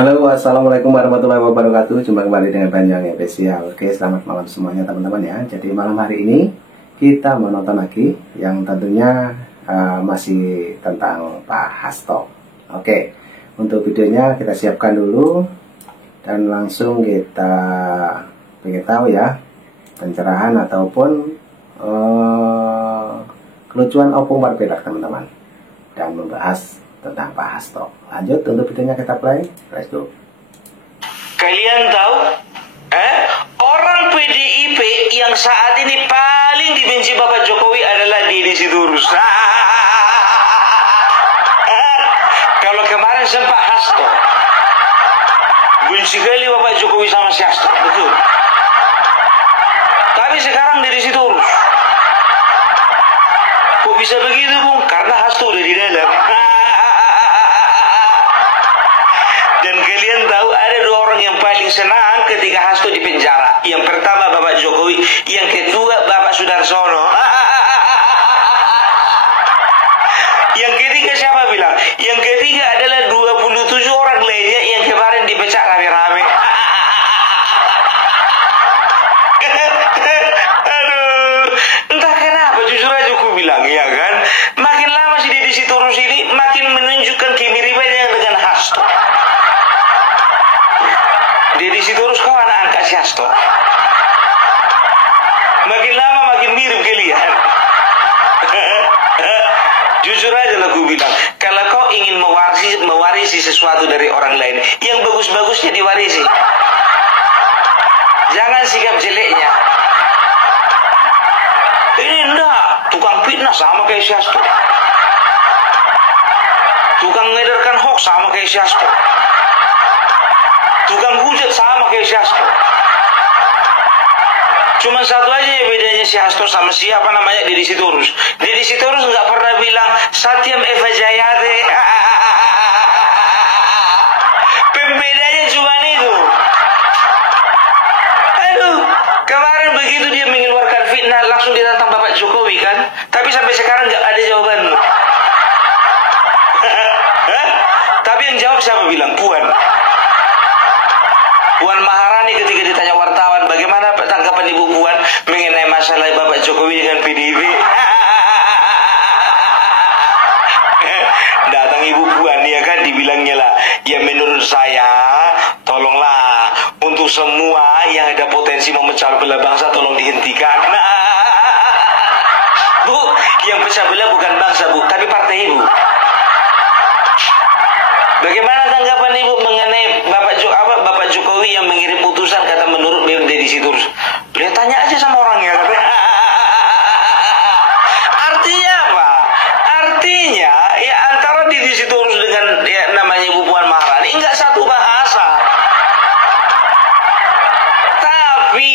Halo, assalamualaikum warahmatullahi wabarakatuh. Jumpa kembali dengan Banyang Spesial. Oke, selamat malam semuanya teman-teman ya. Jadi malam hari ini kita menonton lagi yang tentunya masih tentang Pak Hasto. Oke, untuk videonya kita siapkan dulu dan langsung kita ingin tahu ya pencerahan ataupun kelucuan opung berbeda teman-teman, dan membahas tentang Pak Hasto. Lanjut, untuk videonya kita play. Let's go. Kalian tahu orang PDIP yang saat ini paling dibenci Bapak Jokowi adalah Deddy Sitorus. Kalau kemarin sempat Hasto, benci kali Bapak Jokowi sama si Hasto, betul. Tapi sekarang Deddy Sitorus. Kok bisa begitu, Bung? Karena Hasto udah di dalam. Dan kalian tahu ada dua orang yang paling senang ketika Hasto di penjara. Yang pertama Bapak Jokowi, yang kedua Bapak Sudarsono. Yang ketiga siapa bilang? Yang ketiga adalah 27 orang lainnya yang kemarin dipecat rame-rame. Aduh, entah kenapa jujur aja aku bilang, ya kan? Makin lama si Deddy Sitorus ini makin menunjukkan kemiripannya dengan Hasto. Deddy Sitorus kau anak angkat si Hasto. Makin lama makin mirip kalian. Jujur aja lah aku bilang, kalau kau ingin mewarisi sesuatu dari orang lain, yang bagus-bagusnya diwarisi. Jangan sikap jeleknya. Ini enggak, tukang fitnah sama kayak si Hasto. Tukang ngedarkan hoax sama kayak si Hasto. Tukang hujat sama kayak si Hasto. Cuma satu aja ya bedanya si Hasto sama siapa namanya Deddy Sitorus. Deddy Sitorus nggak pernah bilang Satyam Eva Jayate. Pembedanya cuma itu. Aduh, kemarin begitu dia mengeluarkan fitnah langsung ditantang Bapak Jokowi kan. Tapi sampai sekarang nggak ada jawaban. Tapi yang jawab siapa bilang? Puan Maharani ketika ditanya wartawan bagaimana tanggapan Ibu Puan mengenai masalah Bapak Jokowi dengan PDIP. Datang Ibu Puan ya kan, dibilangnya lah, ya menurut saya tolonglah untuk semua yang ada potensi memecah belah bangsa tolong dihentikan. Bu, yang pecah belah bukan bangsa Bu, tapi partai Ibu. Bagaimana tanggapan Ibu mengenai Bapak Jokowi yang mengirim putusan kata menurut Deddy Sitorus? Dia tanya aja sama orangnya. Artinya apa? Artinya ya antara Deddy Sitorus dengan ya, namanya Ibu Puan Maharani enggak satu bahasa. Tapi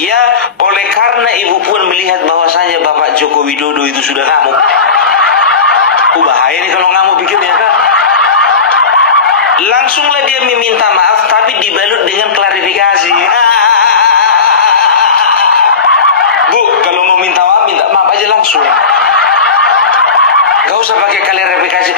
ya oleh karena Ibu Puan melihat bahwasanya Bapak Joko Widodo itu sudah ngamuk. Bahaya nih kalau ngamuk pikirnya kan. Langsunglah dia meminta maaf tapi dibalut dengan klarifikasi. Bu, kalau mau minta maaf aja langsung. Gak usah pakai klarifikasi.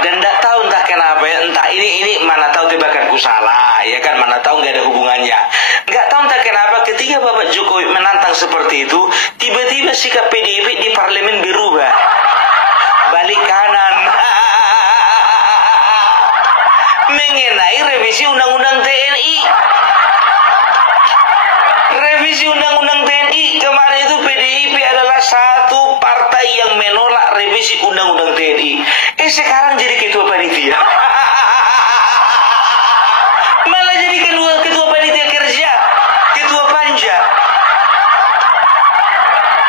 Dan tidak tahu entah kenapa ya, entah ini mana tahu tebakanku salah, ya kan, mana tahu nggak ada hubungannya. Nggak tahu entah kenapa ketika Bapak Jokowi menantang seperti itu, tiba-tiba sikap PDIP di parlemen berubah, balik kanan. Mengenai revisi Undang-Undang TNI. Revisi Undang-Undang TNI kemarin itu PDIP adalah satu partai yang menolak revisi Undang-Undang TNI. Sekarang jadi ketua panitia. Malah jadi ketua panitia kerja, ketua panja.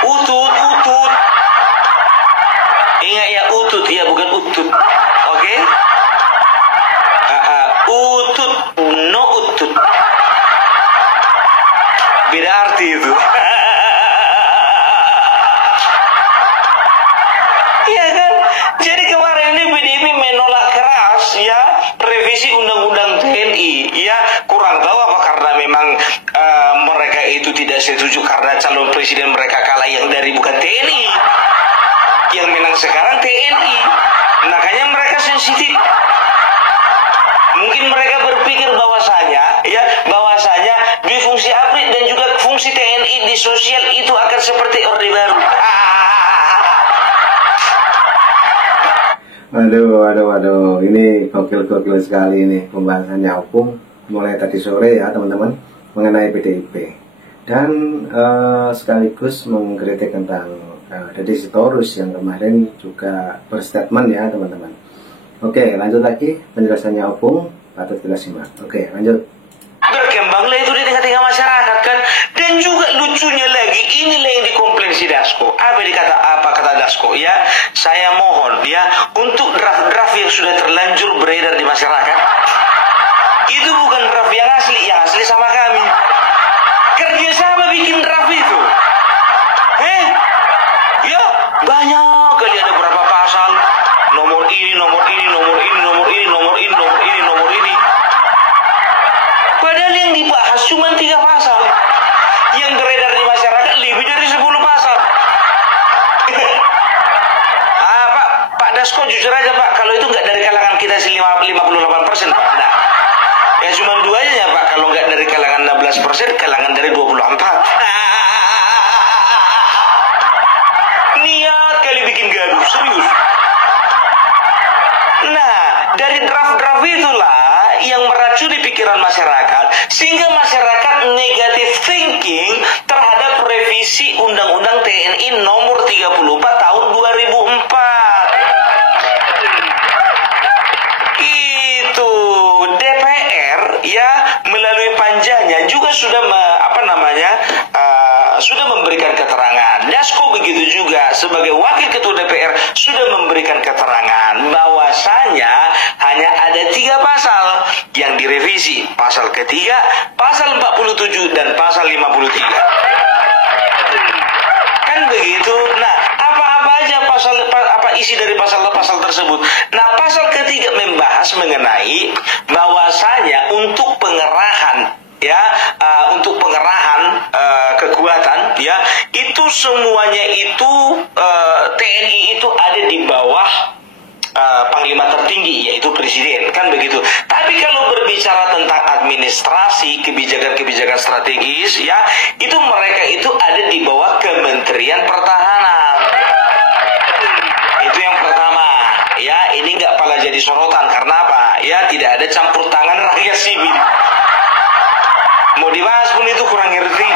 Utut. Ingat ya, utut ya, bukan utut. Oke? Utut, no utut. Beda arti itu. Iya kan? Jadi kemarin ini PDIP menolak keras ya revisi Undang-Undang TNI. Ya kurang tahu apa karena memang mereka itu tidak setuju karena calon presiden mereka kalah yang dari bukan TNI. Yang menang sekarang TNI. Makanya mereka positif. Mungkin mereka berpikir bahwasanya di fungsi APRI dan juga fungsi TNI di sosial itu akan seperti Orde Baru. Waduh, ini gokil sekali ini pembahasannya Opung mulai tadi sore ya teman-teman mengenai PDIP dan sekaligus mengkritik tentang Deddy Sitorus yang kemarin juga berstatement ya teman-teman. Oke, lanjut lagi penjelasannya Opung, patut kita simak. Oke, lanjut. Berkembanglah itu di tengah-tengah masyarakat kan, dan juga lucunya lagi inilah yang dikomplain si Dasko. Apa kata Dasko ya? Saya mohon ya untuk draft-draft yang sudah terlanjur beredar di masyarakat. Itu bukan draft yang asli sama kami. Kerja sama bikin draft itu. Ya banyak kali ada berapa pasal. Nomor ini. Padahal yang dibahas cuma 3 pasal. Yang beredar di masyarakat lebih dari 10 pasal. Pak Dasko jujur aja Pak, kalau itu nggak dari kalangan kita 58%. Nah, ya cuma 2 aja Pak, kalau nggak dari kalangan 16%, kalangan dari 24. Niat kali bikin gaduh, serius. Nah, dari draft-draft itulah yang meracuni pikiran masyarakat, sehingga masyarakat negative thinking terhadap revisi Undang-Undang TNI nomor 34 tahun 2004. Itu DPR ya melalui panjanya juga sudah sudah memberikan keterangan. Dasko begitu juga sebagai wakil ketua DPR sudah memberikan keterangan bahwasanya hanya ada 3 pasal yang direvisi, pasal ketiga, pasal 47 dan pasal 53. Kan begitu. Nah, apa aja isi dari pasal-pasal tersebut? Nah, pasal ketiga membahas mengenai bahwasanya untuk pengerahan kekuatan ya, itu semuanya itu TNI itu ada di bawah panglima tertinggi yaitu presiden, kan begitu. Tapi kalau berbicara tentang administrasi, kebijakan-kebijakan strategis ya, itu mereka itu ada di bawah Kementerian Pertahanan. Itu yang pertama ya, ini nggak pala jadi sorotan karena apa ya, tidak ada campur tangan rakyat sipil. Mau dibahas pun itu kurang ngerti.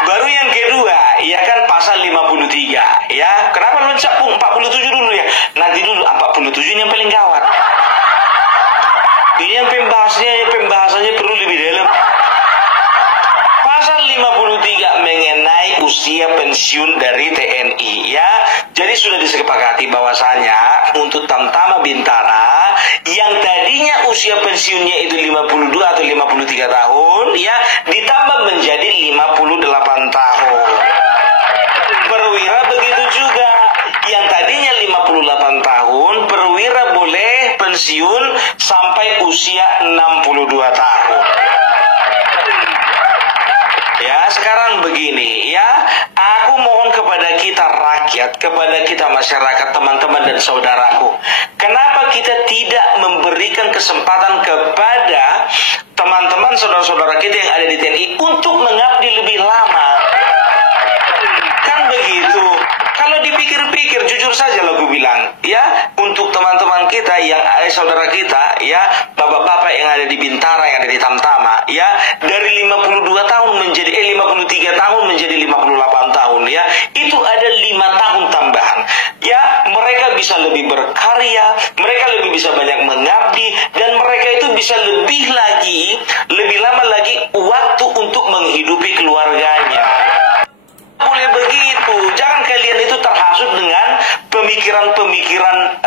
Baru yang kedua, ya kan pasal 53 ya. Kenapa loncat pun 47 dulu ya? Nanti dulu 47 yang paling gawat. Ini yang pembahasannya perlu lebih dalam. Pasal 53 mengenai usia pensiun dari TNI ya. Jadi sudah disepakati bahwasanya untuk Tamtama Bintara yang tadinya usia pensiunnya itu 52 atau 53 tahun ya, ditambah menjadi 58 tahun. Perwira begitu juga, yang tadinya 58 tahun, perwira boleh pensiun sampai usia 62 tahun. Ya, sekarang begini ya, aku mohon kepada kita rakyat, kepada kita masyarakat, teman-teman dan saudaraku, kenapa kita tidak memberikan kesempatan kepada teman-teman saudara-saudara kita yang ada di TNI untuk mengabdi lebih lama? Kan begitu. Kalau dipikir-pikir, jujur saja lah gue bilang, ya, untuk teman-teman kita yang ada, saudara kita, ya, bapak-bapak yang ada di Bintara, yang ada di Tamtama, ya, dari 52 tahun menjadi 53 tahun menjadi 58 tahun, ya, itu ada 5 tahun tambahan, ya, mereka bisa lebih berkarya, mereka lebih bisa banyak mengabdi, dan mereka itu bisa lebih lama lagi waktu untuk menghidupi keluarganya. Boleh begitu, jangan kalian itu terhasut dengan pemikiran-pemikiran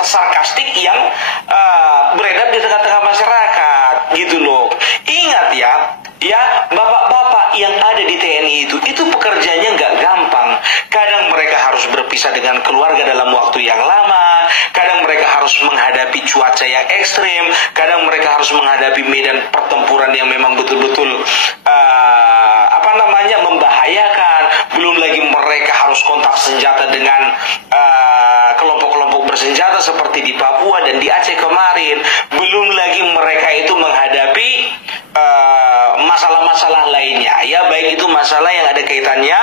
sarkastik yang beredar di tengah-tengah masyarakat, gitu loh. Ingat ya, bapak-bapak yang ada di TNI itu pekerjaannya nggak gampang. Kadang mereka harus berpisah dengan keluarga dalam waktu yang lama, kadang mereka harus menghadapi cuaca yang ekstrim, kadang mereka harus menghadapi medan pertempuran yang memang betul-betul membahayakan. Belum lagi mereka harus harus kontak senjata dengan kelompok-kelompok bersenjata seperti di Papua dan di Aceh kemarin. Belum lagi mereka itu menghadapi masalah-masalah lainnya, ya, baik itu masalah yang ada kaitannya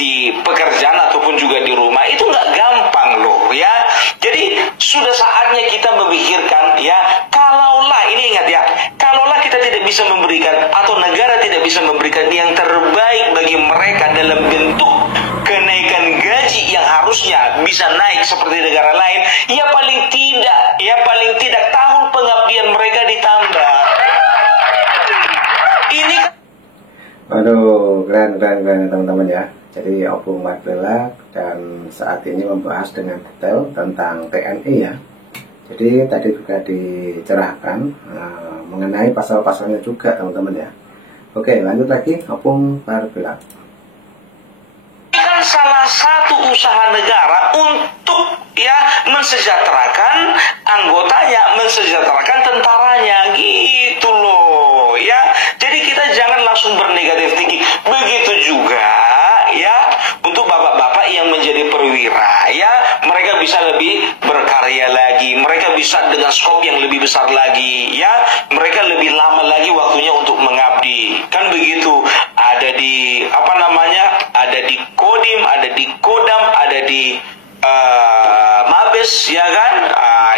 di pekerjaan ataupun juga di rumah. Itu nggak gampang loh, ya. Jadi sudah saatnya kita memikirkan, ya, kalaulah, ini ingat ya, kalaulah kita tidak bisa memberikan atau negara tidak bisa memberikan yang terbaik bagi mereka dalam bentuk kenaikan gaji yang harusnya bisa naik seperti negara lain, ya paling tidak tahun pengabdian mereka ditambah. Ini Waduh, keren teman-teman ya. Jadi Opung Marbella dan saat ini membahas dengan detail tentang TNI ya. Jadi tadi juga dicerahkan mengenai pasal-pasalnya juga teman-teman ya. Oke, lanjut lagi Opung Marbella. kan salah satu usaha negara untuk mensejahterakan anggotanya, mensejahterakan tentaranya, gitu loh ya. Jadi kita jangan langsung bernegatif tinggi. Begitu juga ya untuk bapak-bapak yang menjadi perwira, ya, mereka bisa lebih berkarya lagi, mereka bisa dengan skop yang lebih besar lagi, ya, mereka lebih lama lagi waktunya untuk mengabdi, kan begitu. Ada di ada di Kodim, ada di Kodam, ada di Mabes, ya kan.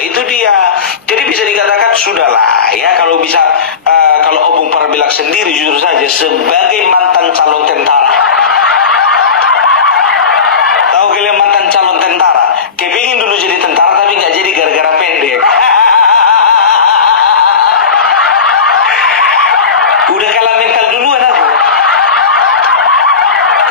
Itu dia. Jadi bisa dikatakan sudahlah ya, kalau bisa kalau Opung Marbella sendiri jujur saja sebagai mantan calon tentara. Tahu kalian mantan calon tentara? Kepingin dulu jadi tentara tapi nggak jadi gara-gara pendek. Udah kalah mental duluan aku.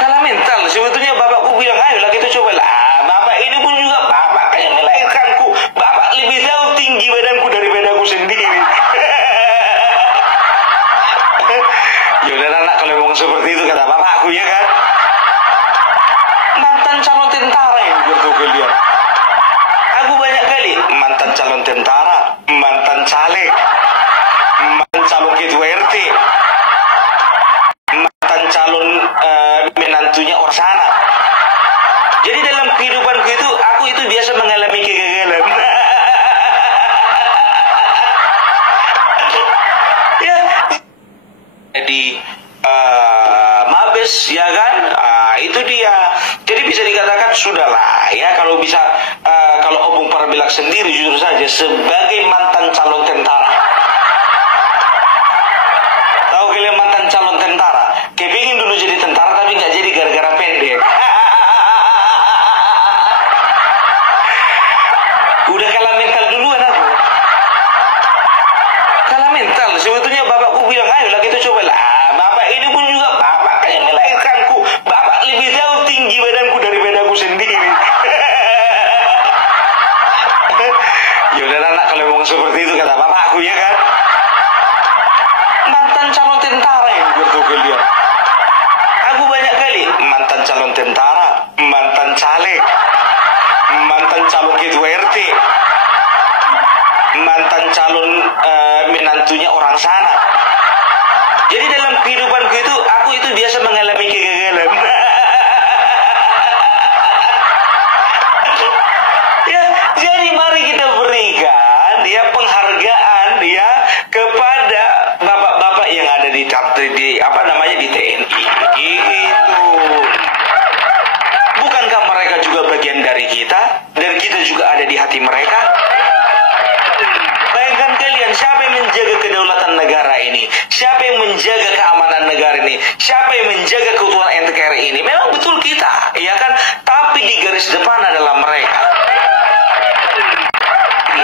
Kalah mental. Sebetulnya bapakku bilang, ayolah kita coba lah. Bapak ini pun juga bapak yang melahirkanku. Bapak lebih jauh tinggi badanku daripada aku sendiri. Yaudah anak, kalau ngomong seperti itu kata bapakku, ya kan. Mantan calon tentara yang begitu kalian. Aku banyak kali mantan calon tentara, mantan caleg, mantan calon ketua RT, mantan calon menantunya orang sana. Jadi dalam kehidupanku itu, aku itu biasa mengalami kegagalan. Ya, di Mabes, ya kan. Itu dia. Jadi bisa dikatakan sudahlah ya, kalau bisa kalau Opung Marbella sendiri jujur saja sebagai mantan calon tentara. Tahu kalian mantan calon tentara? Kepingin dulu jadi tentara tapi nggak jadi gara-gara pendek. Udah kalah mental duluan aku. Kalah mental. Sebetulnya bapakku bilang, ayolah kita coba lah. Bapak ini pun juga bapak yang melahirkanku. Bapak lebih jauh tinggi badanku daripada aku sendiri. Yaudah anak, kalau ngomong seperti itu kata bapakku, ya kan. Mantan calon tentara yang begitu kalian. Aku banyak kali mantan calon tentara, mantan caleg, mantan calon ketua RT, mantan calon menantunya orang sana. Jadi dalam kehidupanku itu, aku itu biasa mengalami kegagalan. Ya, jadi mari kita berikan penghargaan kepada bapak-bapak yang ada di TNI. Gitu. Bukankah mereka juga bagian dari kita dan kita juga ada di hati mereka? Bayangkan kalian, siapa yang menjaga kedaulatan negara ini? Siapa yang menjaga keamanan negara ini? Siapa yang menjaga keutuhan NKRI ini? Memang betul kita, ya kan? Tapi di garis depan adalah mereka.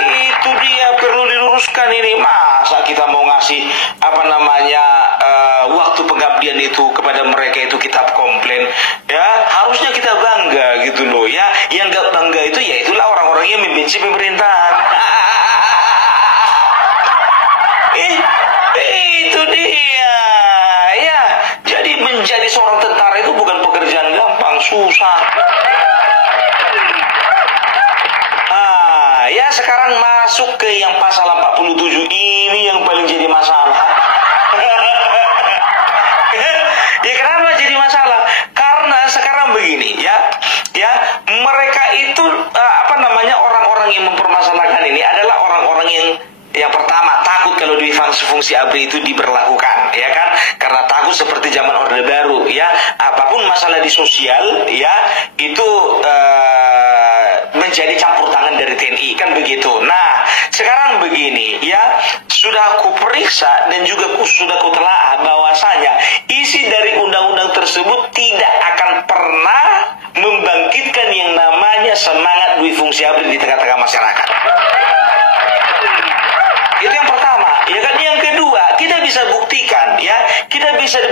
Itu dia, perlu diluruskan ini. Masa kita mau ngasih waktu pengabdian itu kepada mereka itu kita komplain, ya harusnya kita bangga gitu loh ya. Yang gak bangga itu ya itulah orang-orang yang membenci pemerintahan. Itu dia ya. Jadi menjadi seorang tentara itu bukan pekerjaan gampang, susah. Ya sekarang masuk ke yang pasal 47 ini yang paling jadi masalah. Ya kenapa jadi masalah? Karena sekarang begini ya, menantang fungsi ABRI itu diberlakukan, ya kan? Karena takut seperti zaman Orde Baru, ya. Apapun masalah di sosial, ya, itu menjadi campur tangan dari TNI, kan begitu. Nah, sekarang begini, ya, sudah aku periksa dan juga sudah aku telaah bahwasanya isi dari undang-undang tersebut tidak akan pernah membangkitkan yang namanya semangat dui fungsi ABRI di tengah-tengah masyarakat. Itu yang pertama, ya kan? Yang kedua, kita bisa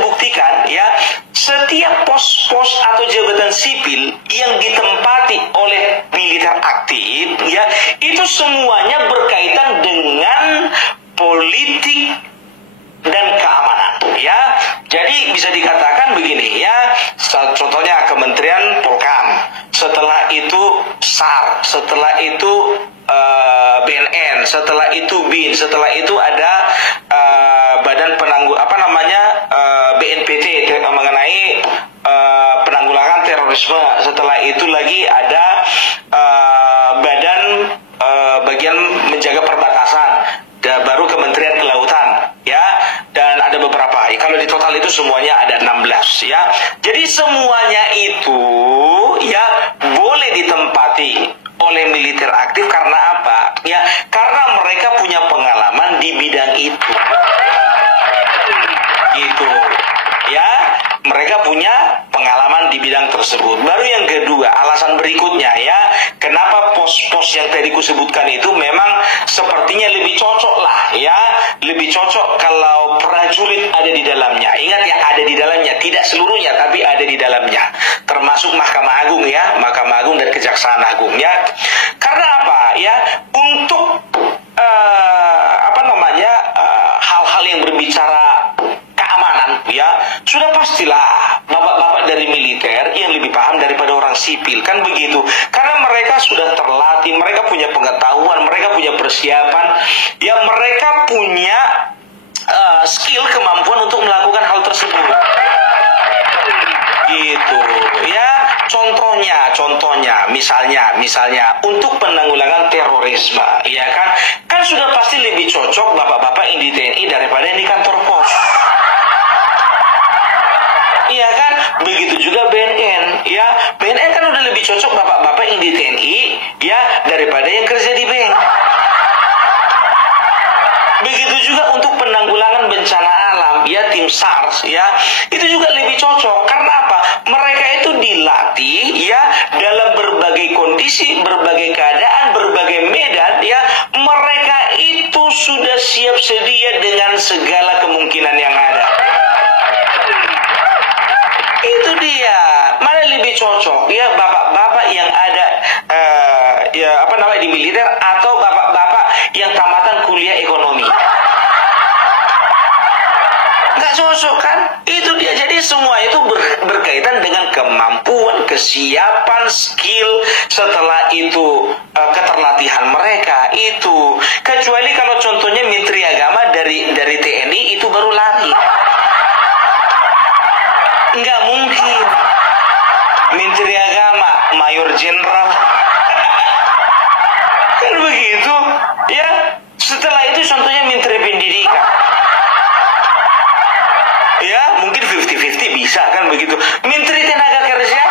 buktikan, ya, setiap pos-pos atau jabatan sipil yang ditempati oleh militer aktif, ya, itu semuanya berkaitan dengan politik dan keamanan, ya. Jadi bisa dikatakan begini, ya, contohnya Kementerian Polkam, setelah itu SAR, setelah itu BNN, setelah itu BIN, setelah itu ada Badan BNPT mengenai penanggulangan terorisme, setelah itu lagi ada Badan bagian menjaga perbatasan, baru Kementerian Kelautan, ya, dan ada beberapa. Kalau di total itu semuanya ada 16, ya. Jadi semuanya itu, ya, boleh ditempati oleh militer aktif karena apa? Ya, karena mereka punya pengalaman di bidang itu. Gitu. Ya, mereka punya pengalaman di bidang tersebut. Baru yang kedua, alasan berikutnya, ya, kenapa pos-pos yang tadi kusebutkan itu memang sepertinya lebih cocok lah, ya, lebih cocok kalau prajurit ada di dalamnya. Ingat ya, ada di dalamnya, tidak seluruhnya tapi ada di dalamnya. Termasuk Mahkamah Agung, ya, Mahkamah Agung dan Kejaksaan Agung, ya. Karena apa? Ya, untuk hal-hal yang berbicara keamanan, ya, sudah pastilah bapak-bapak dari militer yang lebih paham daripada orang sipil, kan begitu. Karena mereka sudah terlatih, mereka punya pengetahuan, mereka punya persiapan, ya, mereka punya skill, kemampuan untuk melakukan hal tersebut. Gitu, ya. Contohnya, misalnya untuk penanggulangan terorisme, ya kan? Kan sudah pasti lebih cocok bapak-bapak yang di TNI daripada yang di kantor pos. Iya kan? Begitu juga BNN, ya. BNN kan udah lebih cocok bapak-bapak yang di TNI, ya, daripada yang kerja di bank. Begitu juga untuk penanggulangan bencana alam, ya, tim SARS, ya, itu juga lebih cocok. Karena apa? Mereka itu dilatih, ya, dalam berbagai kondisi, berbagai keadaan, berbagai medan, ya. Mereka itu sudah siap sedia dengan segala kemungkinan yang ada. Itu dia. Mana lebih cocok, ya, bapak-bapak yang ada di militer atau bapak-bapak yang tamatan kuliah ekonomi? Nggak cocok, kan? Itu dia. Jadi semua itu berkaitan dengan kemampuan, kesiapan, skill, setelah itu keterlatihan mereka itu. Kecuali kalau contohnya Menteri Agama dari TNI itu baru lari. Nggak mungkin. Menteri Agama, Mayor Jenderal. Kan begitu, ya. Setelah itu contohnya Menteri Pendidikan. Ya, mungkin 50-50 bisa, kan begitu. Menteri Tenaga Kerja.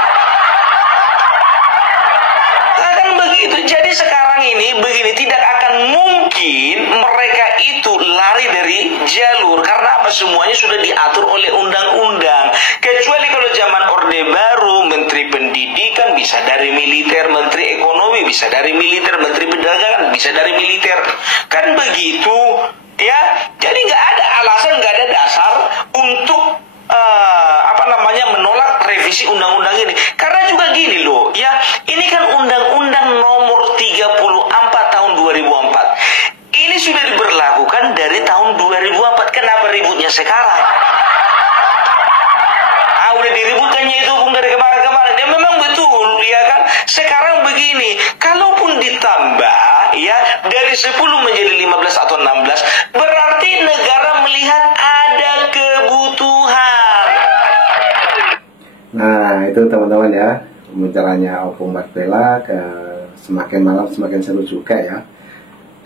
Kan begitu. Jadi sekarang ini begini, tidak akan mungkin mereka itu lari dari jalur. Karena apa? Semuanya sudah diatur oleh undang-undang. Kecuali kalau zaman Orde Baru, Menteri Pendidikan bisa dari militer, Menteri Ekonomi bisa dari militer, Menteri Perdagangan bisa dari militer. Kan begitu, ya. Jadi nggak ada alasan, nggak ada dasar untuk menolak revisi undang-undang ini. Karena juga gini loh, ya, ini kan Undang-Undang Nomor 34 tahun 2004. Ini sudah diberlakukan dari tahun 2004. Kenapa ributnya sekarang? Udah diributkannya itu dari kemarin-kemarin. Ya memang betul, ya kan. Sekarang begini, kalaupun ditambah, ya, dari 10 menjadi 15 atau 16, berarti negara melihat ada kebutuhan. Nah, itu teman-teman, ya, pembicaranya Opung Barbella, semakin malam semakin seru juga, ya.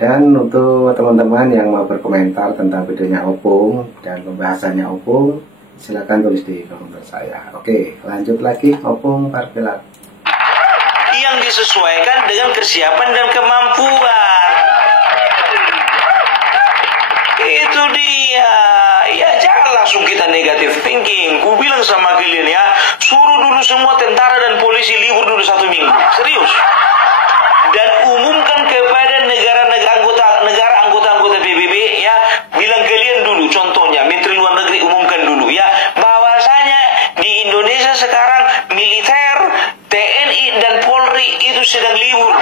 Dan untuk teman-teman yang mau berkomentar tentang videonya Opung dan pembahasannya Opung, silakan tulis di komentar saya. Oke, lanjut lagi Opung Parpilat. Yang disesuaikan dengan kesiapan dan kemampuan. Itu dia. Ya jangan langsung kita negative thinking. Ku bilang sama kalian ya, suruh dulu semua tentara dan polisi libur dulu 1 minggu. Serius. Dan umumkan kepada negara anggota PBB ya, bilang kalian dulu, contohnya Menteri Luar Negeri umumkan dulu ya, bahwasanya di Indonesia sekarang militer, TNI dan Polri itu sedang libur.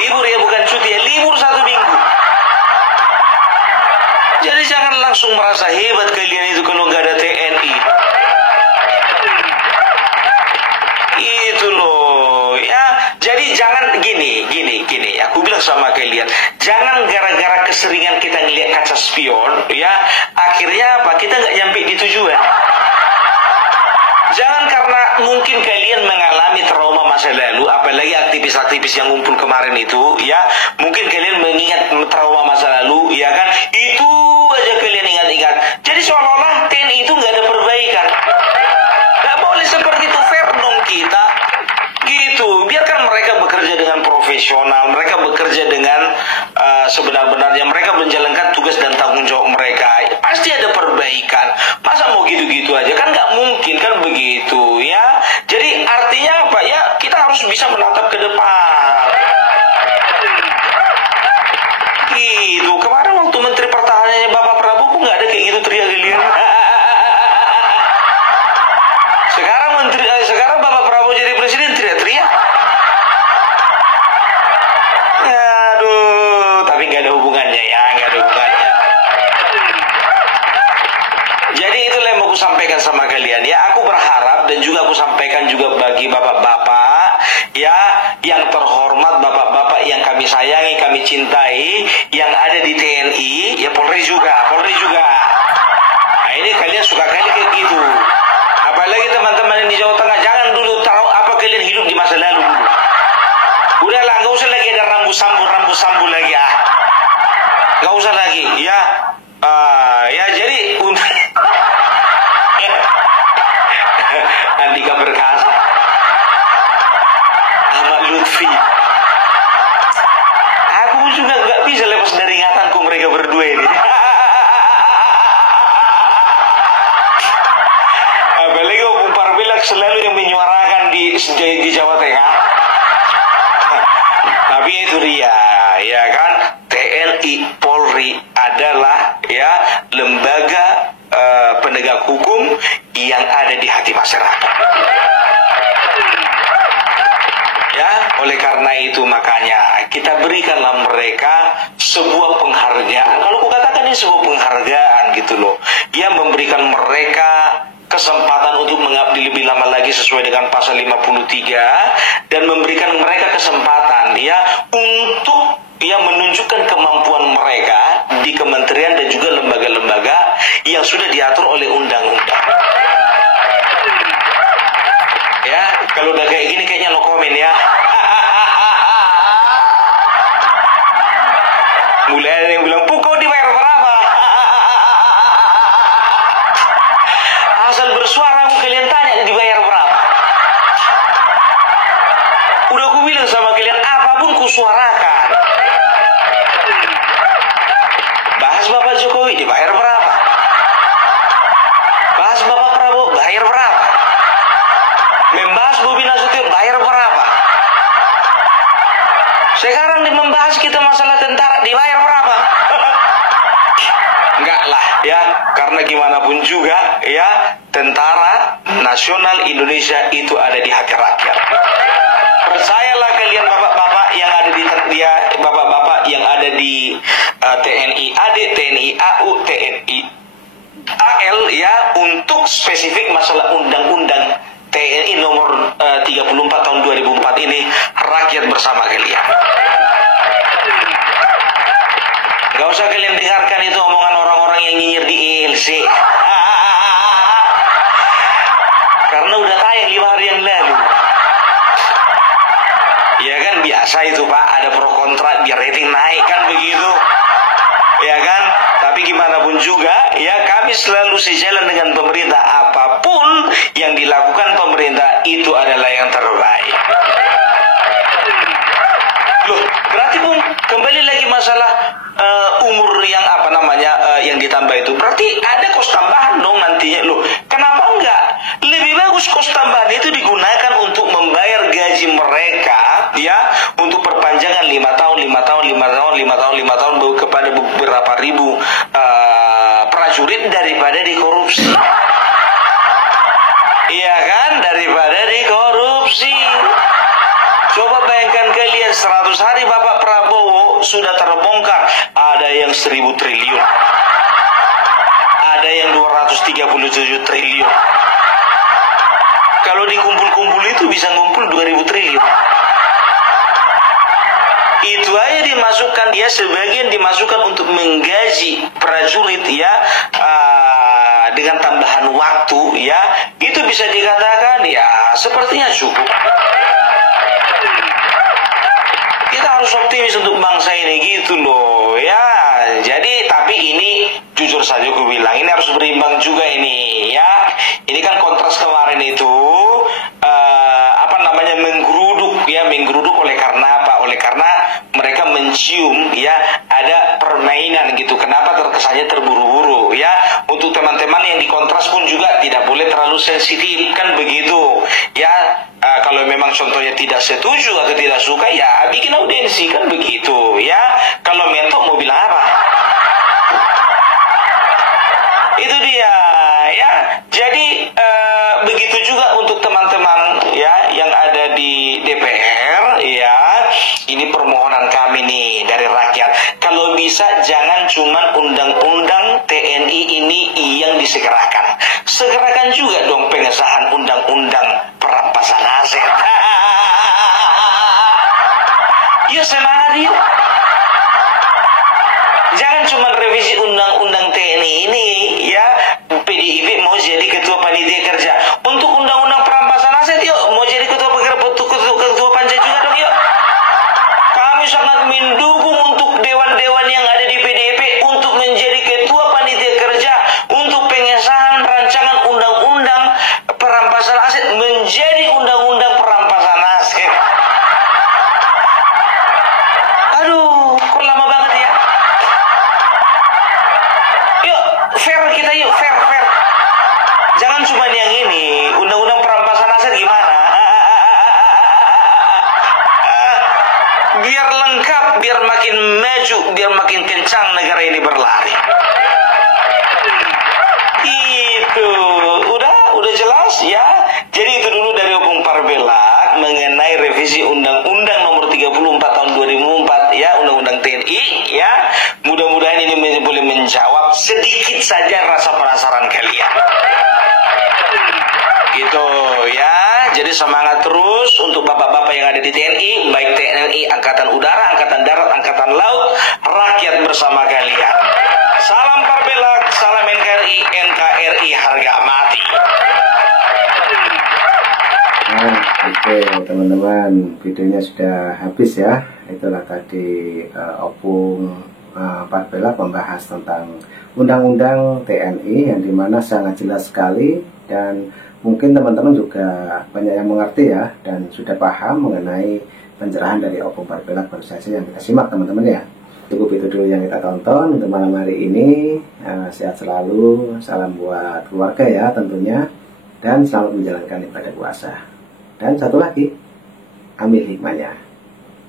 Libur ya, bukan cuti ya, libur 1 minggu. Jadi jangan langsung merasa hebat kalian itu kalau nggak ada TNI. Itu loh ya. Jadi jangan gini ya. Aku bilang sama kalian, jangan gara-gara keseringan kita ngeliat kaca spion ya, akhirnya apa? Kita nggak nyampe di tujuan. Jangan karena mungkin kalian mengalami trauma masa lalu, apalagi aktivis-aktivis yang ngumpul kemarin itu ya, mungkin kalian mengingat trauma masa lalu ya kan, itu aja kalian ingat-ingat. Jadi seolah-olah TNI itu nggak ada perbaikan. Nggak boleh seperti itu, fair dong kita. Gitu, biarkan mereka bekerja dengan profesional, mereka bekerja dengan sebenar-benarnya, mereka menjalankan tugas dan tanggung jawab mereka. Pasti ada perbaikan. Masa mau gitu-gitu aja, kan nggak mungkin kan begitu ya. Jadi artinya apa ya, kita harus bisa menatap ke depan. Gitu, kemarin waktu Menteri Pertahanannya Bapak Prabowo nggak ada kayak gitu teriak kalian. Sekarang Bapak Prabowo jadi presiden teriak-teriak. Aduh, tapi nggak ada hubungannya ya, nggak ada hubungannya. Jadi itulah yang mau aku sampaikan sama kalian ya. Aku berharap dan juga aku sampaikan juga bagi bapak-bapak ya, yang terhormat, bapak-bapak yang kami sayangi, kami cintai, yang ada di TNI, ya Polri juga. Nah ini kalian suka kali kayak gitu. Apalagi teman-teman yang di Jawa Tengah, jangan dulu tahu apa kalian hidup di masa lalu dulu. Udahlah, nggak usah lagi ada rambu sambu lagi ah. Nggak usah lagi ya. Ya jadi untuk Andika Perkasa, Ahmad Lutfi, aku juga nggak bisa lepas dari ingatanku mereka berdua ini. Apalagi Opung Parpilat selalu yang menyuarakan di Jawa Tengah. Tapi itu dia, ya kan, TNI Polri adalah ya lembaga penegak hukum yang ada di hati masyarakat. Ya, oleh karena itu makanya kita berikanlah mereka sebuah penghargaan. Kalau aku katakan ini sebuah penghargaan gitu loh, yang memberikan mereka kesempatan untuk mengabdi lebih lama lagi sesuai dengan pasal 53 dan memberikan mereka kesempatan ya untuk yang menunjukkan kemampuan mereka di kementerian dan juga lembaga-lembaga yang sudah diatur oleh undang-undang. Ya, kalau udah kayak gini kayaknya no comment ya. Mulai ada yang bilang, "Kau dibayar berapa?" Asal bersuara aku kalian tanya dibayar berapa. Udah aku bilang sama kalian, apapun ku suarakan. Bahas Bapak Jokowi dibayar berapa? Bahas Bapak Prabowo bayar berapa? Membahas Bobi Nasution bayar berapa? Sekarang membahas kita masalah tentara dibayar berapa? Enggak lah ya, karena gimana pun juga ya, tentara nasional Indonesia itu ada di hati rakyat. Percayalah kalian bapak-bapak yang ada di bapak-bapak yang ada di TNI AD, TNI AU, TNI AL ya, untuk spesifik masalah undang-undang TNI nomor 34 tahun 2004 ini, rakyat bersama kalian. Gak usah kalian dengarkan itu omongan orang-orang yang nyinyir di ILC. Karena udah tayang 5 hari yang lalu. Ya kan biasa itu Pak, ada pro kontra biar rating naik kan begitu. Ya kan? Tapi gimana pun juga, ya kami selalu sejalan dengan pemerintah. Apapun yang dilakukan pemerintah itu adalah yang terbaik. Loh, berarti Bung, kembali lagi masalah umur yang yang ditambah itu. Berarti ada kos tambahan dong nantinya. Loh, kenapa enggak? Lebih bagus kos tambahan itu digunakan untuk membayar gaji mereka, ya, untuk perpanjangan 5 tahun kepada beberapa ribu prajurit daripada dikorupsi. Iya kan? Daripada dikorupsi. Coba bayangkan kalian 100 hari Bapak Prabowo sudah terbongkar. Ada yang 1000 triliun. Ada yang 237 triliun. Kalau dikumpul-kumpul itu bisa ngumpul 2000 triliun. Itu aja dimasukkan, ya sebagian dimasukkan untuk menggaji prajurit, ya, dengan tambahan waktu, ya, itu bisa dikatakan ya sepertinya cukup. Kita harus optimis untuk bangsa ini gitu loh, ya. Jadi tapi ini jujur saja gue bilang ini harus berimbang juga ini, ya. Ini kan kontras kemarin itu menggeruduk oleh karena apa? Oleh karena mereka mencium, ya, ada permainan gitu. Kenapa terkesannya terburu-buru, ya? Untuk teman-teman yang di kontras pun juga tidak boleh terlalu sensitif kan begitu, ya. Kalau memang contohnya tidak setuju atau tidak suka, ya bikin audiensi kan begitu, ya. Kalau mentok mau bilang apa? Itu dia, ya. Jadi begitu juga untuk teman-teman, ya, yang ada di DPR, ya. Ini permohonan kami nih dari rakyat. Kalau bisa jangan cuman undang-undang TNI ini yang disegerakan. Segerakan juga dong pengesahan undang-undang perampasan aset. Ya semangat yuk. Jangan cuma revisi undang-undang TNI ini, ya. PDIP mau jadi ketua panitia kerja untuk undang-undang perampasan aset, yuk. Mau jadi ketua panja juga dong, yuk. Kami sangat mendukung untuk dewan-dewan yang ada di PDIP untuk menjadi ketua panitia kerja untuk pengesahan rancangan undang-undang perampasan aset menjadi undang-undang perampasan aset. Aduh, kok lama banget ya. Yuk, fair kita yuk, fair. Jangan cuma yang ini, undang-undang perampasan aset gimana? Biar lengkap, biar makin maju, biar makin kencang negara ini berlari. Itu udah jelas, ya. Jadi itu dulu dari Opung Parbelak mengenai revisi Undang-Undang Nomor 34 Tahun 2004, ya, Undang-Undang TNI, ya. Mudah-mudahan ini boleh menjawab sedikit saja rasa penasaran kalian. Gitu, ya. Jadi semangat terus untuk bapak-bapak yang ada di TNI, baik TNI Angkatan Udara, Angkatan Darat, Angkatan Laut, rakyat bersama kalian. Salam Parbelak, salam NKRI harga mati. Nah, oke teman-teman, videonya sudah habis ya. Itulah tadi Opung Parbelak membahas tentang Undang-Undang TNI yang dimana sangat jelas sekali, dan mungkin teman-teman juga banyak yang mengerti ya, dan sudah paham mengenai pencerahan dari Opung Parbelak baru saja yang kita simak teman-teman ya. Cukup itu dulu yang kita tonton untuk malam hari ini. Sehat selalu, salam buat keluarga ya tentunya, dan selamat menjalankan ibadah puasa. Dan satu lagi, ambil hikmahnya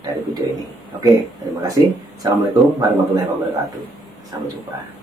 dari video ini. Oke, terima kasih. Assalamualaikum warahmatullahi wabarakatuh. Sampai jumpa.